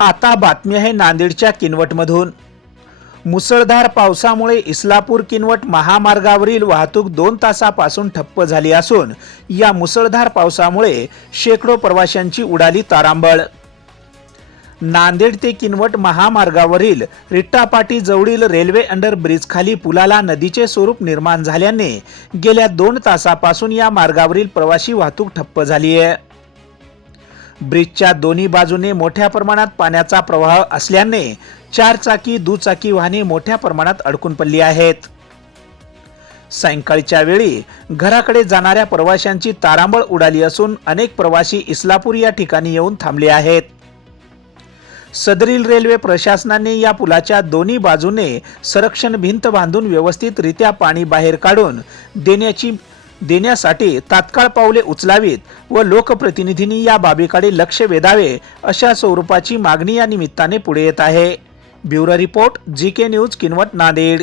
आता बातमी आहे नांदेडच्या किनवटमधून. मुसळधार पावसामुळे इस्लापूर किनवट महामार्गावरील वाहतूक दोन तासापासून ठप्प झाली असून या मुसळधार पावसामुळे शेकडो प्रवाशांची उडाली तारांबळ. नांदेड ते किनवट महामार्गावरील रिट्टापाटी जवळील रेल्वे अंडर ब्रिजखाली पुलाला नदीचे स्वरूप निर्माण झाल्याने गेल्या दोन तासापासून या मार्गावरील प्रवासी वाहतूक ठप्प झाली आहे ब्रिजच्या दोन्ही बाजूने मोठ्या प्रमाणात पाण्याचा प्रवाह असल्याने चारचाकी दुचाकी वाहने मोठ्या प्रमाणात अडकून पडली आहेत. सायंकाळच्या वेळी घराकडे जाणाऱ्या प्रवाशांची तारांबळ उडाली असून अनेक प्रवासी इस्लापूर या ठिकाणी येऊन थांबले आहेत. सदरील रेल्वे प्रशासनाने या पुलाच्या दोन्ही बाजूने संरक्षण भिंत बांधून व्यवस्थितरित्या पाणी बाहेर काढून देण्याची देण्यासाठी तात्काळ पावले उचलावीत व लोकप्रतिनिधींनी या बाबीकडे लक्ष वेधावे अशा स्वरूपाची मागणी या निमित्ताने पुढे येत आहे. Bureau report G K news Kinwat Nanded.